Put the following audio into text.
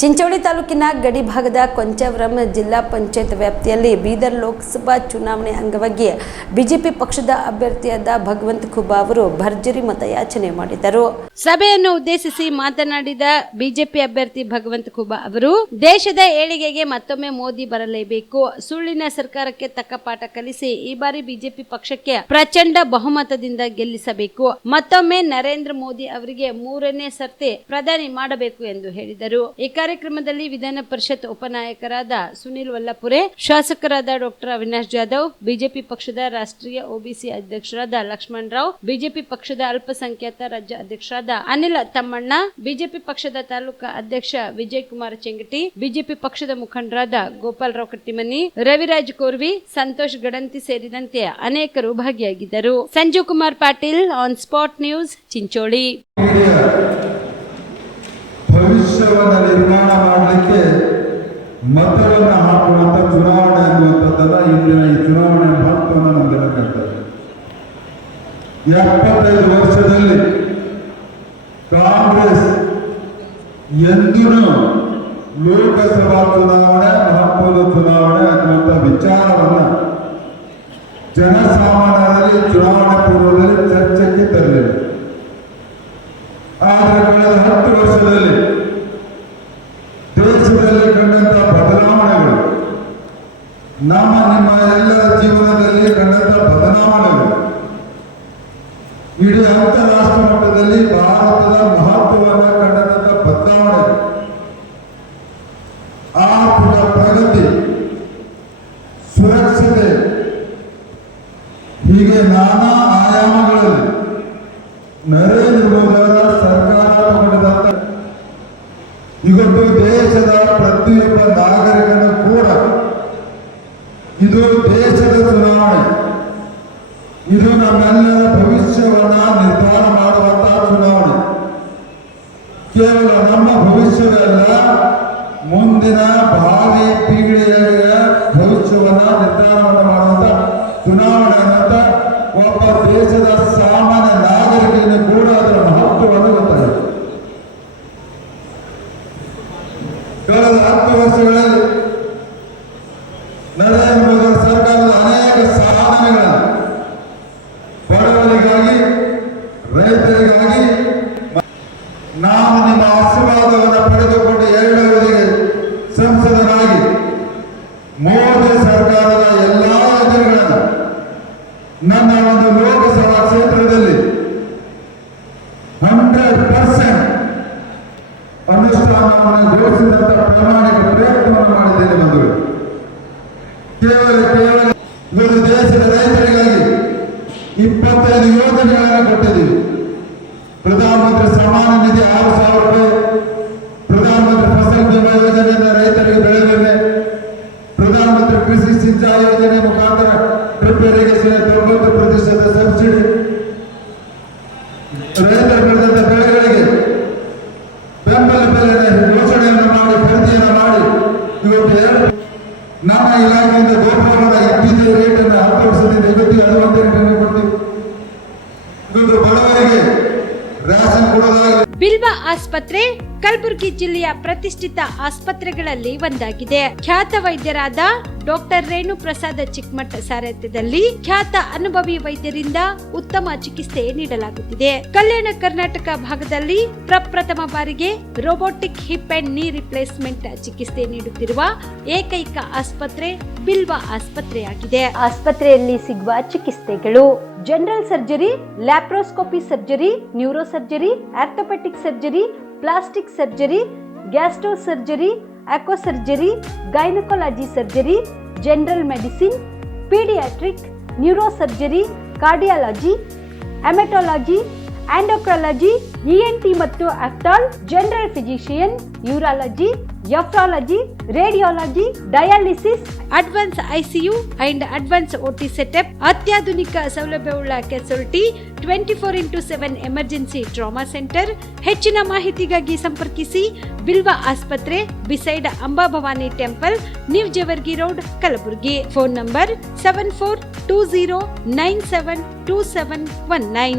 ಚಿಂಚೋಳಿ ತಾಲೂಕಿನ ಗಡಿ ಭಾಗದ ಕೊಂಚವರಂ ಜಿಲ್ಲಾ ಪಂಚಾಯತ್ ವ್ಯಾಪ್ತಿಯಲ್ಲಿ ಬೀದರ್ ಲೋಕಸಭಾ ಚುನಾವಣೆ ಅಂಗವಾಗಿ ಬಿಜೆಪಿ ಪಕ್ಷದ ಅಭ್ಯರ್ಥಿಯಾದ ಭಗವಂತ ಖುಬಾ ಅವರು ಭರ್ಜರಿ ಮತಯಾಚನೆ ಮಾಡಿದರು. ಸಭೆಯನ್ನು ಉದ್ದೇಶಿಸಿ ಮಾತನಾಡಿದ ಬಿಜೆಪಿ ಅಭ್ಯರ್ಥಿ ಭಗವಂತ ಖುಬಾ ಅವರು ದೇಶದ ಏಳಿಗೆಗೆ ಮತ್ತೊಮ್ಮೆ ಮೋದಿ ಬರಲೇಬೇಕು, ಸುಳ್ಳಿನ ಸರ್ಕಾರಕ್ಕೆ ತಕ್ಕ ಪಾಠ ಕಲಿಸಿ ಈ ಬಾರಿ ಬಿಜೆಪಿ ಪಕ್ಷಕ್ಕೆ ಪ್ರಚಂಡ ಬಹುಮತದಿಂದ ಗೆಲ್ಲಿಸಬೇಕು, ಮತ್ತೊಮ್ಮೆ ನರೇಂದ್ರ ಮೋದಿ ಅವರಿಗೆ ಮೂರನೇ ಸರ್ತಿ ಪ್ರಧಾನಿ ಮಾಡಬೇಕು ಎಂದು ಹೇಳಿದರು. ಈ ಕಾರ್ಯಕ್ರಮದಲ್ಲಿ ವಿಧಾನ ಪರಿಷತ್ ಉಪನಾಯಕರಾದ ಸುನಿಲ್ ವಲ್ಲಪುರೆ, ಶಾಸಕರಾದ ಡಾಕ್ಟರ್ ಅವಿನಾಶ್ ಜಾಧವ್, ಬಿಜೆಪಿ ಪಕ್ಷದ ರಾಷ್ಟ್ರೀಯ ಒಬಿಸಿ ಅಧ್ಯಕ್ಷರಾದ ಲಕ್ಷ್ಮಣ್ ರಾವ್, ಬಿಜೆಪಿ ಪಕ್ಷದ ಅಲ್ಪಸಂಖ್ಯಾತ ರಾಜ್ಯ ಅಧ್ಯಕ್ಷರಾದ ಅನಿಲ್ ತಮ್ಮಣ್ಣ, ಬಿಜೆಪಿ ಪಕ್ಷದ ತಾಲೂಕಾ ಅಧ್ಯಕ್ಷ ವಿಜಯ್ ಕುಮಾರ್ ಚೆಂಗಟಿ, ಬಿಜೆಪಿ ಪಕ್ಷದ ಮುಖಂಡರಾದ ಗೋಪಾಲ್ ರಾವ್ ಕಟ್ಟಿಮನಿ, ರವಿರಾಜ್ ಕೋರ್ವಿ, ಸಂತೋಷ್ ಗಡಂತಿ ಸೇರಿದಂತೆ ಅನೇಕರು ಭಾಗಿಯಾಗಿದ್ದರು. Sanjeev Kumar Patil, on spot news, Chincholi. ಭವಿಷ್ಯವನ್ನು ನಿರ್ಮಾಣ ಮಾಡಲಿಕ್ಕೆ ಮತವನ್ನು ಹಾಕುವಂತ ಚುನಾವಣೆ ಅನ್ನುವಂಥದ್ದನ್ನ ಇಂದಿನ ಈ ಚುನಾವಣೆ ಮಹತ್ವವನ್ನು ನಮಗೆಲ್ಲ ಕಲ್ತದೆ. 75 ವರ್ಷದಲ್ಲಿ ಕಾಂಗ್ರೆಸ್ ಎಂದೂ ಲೋಕಸಭಾ ಚುನಾವಣೆ ಮಹತ್ವದ ಚುನಾವಣೆ ಅನ್ನುವಂಥ ವಿಚಾರವನ್ನ ಜನಸಾಮಾನ್ಯರಲ್ಲಿ ಚುನಾವಣೆ ಪೂರ್ವದಲ್ಲಿ ಚರ್ಚೆಗೆ ತರಲಿಲ್ಲ. ಆದರೆ ಕಳೆದ 10 ವರ್ಷದಲ್ಲಿ ದೇಶದಲ್ಲಿ ಕಂಡಂತ ಬದಲಾವಣೆಗಳು, ನಮ್ಮ ನಿಮ್ಮ ಎಲ್ಲರ ಜೀವನದಲ್ಲಿ ಕಂಡಂತ ಬದಲಾವಣೆಗಳು ಇಡೀ ಅಂತಾರಾಷ್ಟ್ರ ಮಟ್ಟದಲ್ಲಿ ಭಾರತದ ಮಹತ್ವವನ್ನು ಕಂಡಂತ ಬದಲಾವಣೆಗಳು, ಆರ್ಥಿಕ ಪ್ರಗತಿ, ಸುರಕ್ಷತೆ, ಹೀಗೆ ನಾನಾ ಆಯಾಮಗಳಲ್ಲಿ ನರೇಂದ್ರ ಮೋದಿ ಅವರ ಸರ್ಕಾರ ತಗೊಂಡಿದ್ದಂತ ಇವತ್ತು ದೇಶದ ಪ್ರತಿಯೊಬ್ಬ ನಾಗರಿಕನು ಕೂಡ ಇದು ದೇಶದ ಚುನಾವಣೆ, ಇದು ನಮ್ಮೆಲ್ಲರ ಭವಿಷ್ಯವನ್ನ ನಿರ್ಧಾರ ಮಾಡುವಂತಹ ಚುನಾವಣೆ. ಕೇವಲ ನಮ್ಮ ಭವಿಷ್ಯವಲ್ಲ, ಮುಂದಿನ ಭಾವಿ ಪೀಳಿಗೆಯ ಭವಿಷ್ಯವನ್ನ ನಿರ್ಧಾರವನ್ನು ಮಾಡುವಂತ ಚುನಾವಣೆ ಅನ್ನುವಂತ ಒಬ್ಬ ದೇಶದ ಸಾಮಾನ್ಯ ನಾಗರಿಕನಿಗೆ ಕೂಡ ಅದರ ಮಹತ್ವವನ್ನು ಗೊತ್ತಾಗಿದೆ. ಕಳೆದ 10 ವರ್ಷಗಳಲ್ಲಿ ನರೇಂದ್ರ ಮೋದಿ ಸರ್ಕಾರದ ಅನೇಕ ಸಾಧನೆಗಳನ್ನು ಬಡವರಿಗಾಗಿ, ರೈತರಿಗಾಗಿ ನಾನು ನಿಮ್ಮ ಆಶೀರ್ವಾದವನ್ನು ಪಡೆದುಕೊಂಡು 2 ಅವಧಿಗೆ ಸಂಸದನಾಗಿ ಮೋದಿ ಸರ್ಕಾರದ ಎಲ್ಲಾ ಯೋಜನೆಗಳನ್ನು ನನ್ನ ಒಂದು ಲೋಕಸಭಾ ಕ್ಷೇತ್ರದಲ್ಲಿ 100% ಅನುಷ್ಠಾನವನ್ನು ಘೋಷಿಸಿದಂತ ಪ್ರಾಮಾಣಿಕ ಪ್ರಯತ್ನವನ್ನು ಮಾಡಿದ್ದೇನೆ ಬಂಧುಗಳು. ಕೇವಲ ಇವತ್ತು ದೇಶದ ರೈತರಿಗಾಗಿ 25 ಯೋಜನೆಗಳನ್ನು ಕೊಟ್ಟಿದ್ದೀವಿ. ಪ್ರಧಾನಮಂತ್ರಿ ಸಮಾನ ನಿಧಿ 6,000 ರೂಪಾಯಿ, ಪ್ರಧಾನಮಂತ್ರಿ ಫಸಲ್ ಬಿಮಾ ಯೋಜನೆಯಿಂದ ರೈತರಿಗೆ ಬೆಳೆ ವಿಮೆ, ಪ್ರಧಾನಮಂತ್ರಿ ಕೃಷಿ ಸಿಂಚಾಯಿ ಯೋಜನೆ ಮುಖಾಂತರ ಡ್ರಿಪ್ ಇರಿಗೇಷನ್ 90% ಸಬ್ಸಿಡಿ, ರೈತರು ಬೆಳೆದಂತ ಬೆಳೆಗಳಿಗೆ ಬೆಂಬಲ ಬೆಲೆ ಘೋಷಣೆಯನ್ನು ಮಾಡಿ ಖರೀದಿಯನ್ನು ಮಾಡಿ ಇವತ್ತು ನಮ್ಮ ಇಲಾಖೆಯಿಂದ ಗೋಪುರದ ಇದ್ದಿದ್ದ ರೇಟ್ ಅನ್ನು 10 ವರ್ಷದಿಂದ ಇವತ್ತಿಗೆ ಅದು ಒಂದೇ ರೇಟನ್ನು ಕೊಡ್ತೀವಿ. ಇವತ್ತು ಬಡವರಿಗೆ ರೇಷನ್ ಕೊಡೋದಾಗಲಿ. ಬಿಲ್ವಾ ಆಸ್ಪತ್ರೆ ಕಲಬುರಗಿ ಜಿಲ್ಲೆಯ ಪ್ರತಿಷ್ಠಿತ ಆಸ್ಪತ್ರೆಗಳಲ್ಲಿ ಒಂದಾಗಿದೆ. ಖ್ಯಾತ ವೈದ್ಯರಾದ ಡಾಕ್ಟರ್ ರೇಣು ಪ್ರಸಾದ್ ಚಿಕ್ಕಮಠ ಸಾರಥ್ಯದಲ್ಲಿ ಖ್ಯಾತ ಅನುಭವಿ ವೈದ್ಯರಿಂದ ಉತ್ತಮ ಚಿಕಿತ್ಸೆ ನೀಡಲಾಗುತ್ತಿದೆ. ಕಲ್ಯಾಣ ಕರ್ನಾಟಕ ಭಾಗದಲ್ಲಿ ಪ್ರಪ್ರಥಮ ಬಾರಿಗೆ robotic hip and knee replacement ಚಿಕಿತ್ಸೆ ನೀಡುತ್ತಿರುವ ಏಕೈಕ ಆಸ್ಪತ್ರೆ ಬಿಲ್ವಾ ಆಸ್ಪತ್ರೆಯಾಗಿದೆ. ಆಸ್ಪತ್ರೆಯಲ್ಲಿ ಸಿಗುವ ಚಿಕಿತ್ಸೆಗಳು: general surgery, laparoscopy surgery, neuro surgery, orthopaedic surgery, plastic surgery, gastro surgery, ಆಕ್ವಾ surgery, gynaecology surgery, general medicine, paediatric, neuro surgery, cardiology, haematology, endocrinology, ENT ಮತ್ತು ophthal, general physician, urology, nephrology, radiology, dialysis, advance ICU and advance OT setup, ಅತ್ಯಾಧುನಿಕ ಸೌಲಭ್ಯವುಳ್ಳ casualty, 24x7 emergency trauma centre. ಹೆಚ್ಚಿನ ಮಾಹಿತಿಗಾಗಿ ಸಂಪರ್ಕಿಸಿ ಬಿಲ್ವಾ ಆಸ್ಪತ್ರೆ, beside Amba Bhavani temple, new Jevargi road, Kalaburagi. Phone number 7420972719.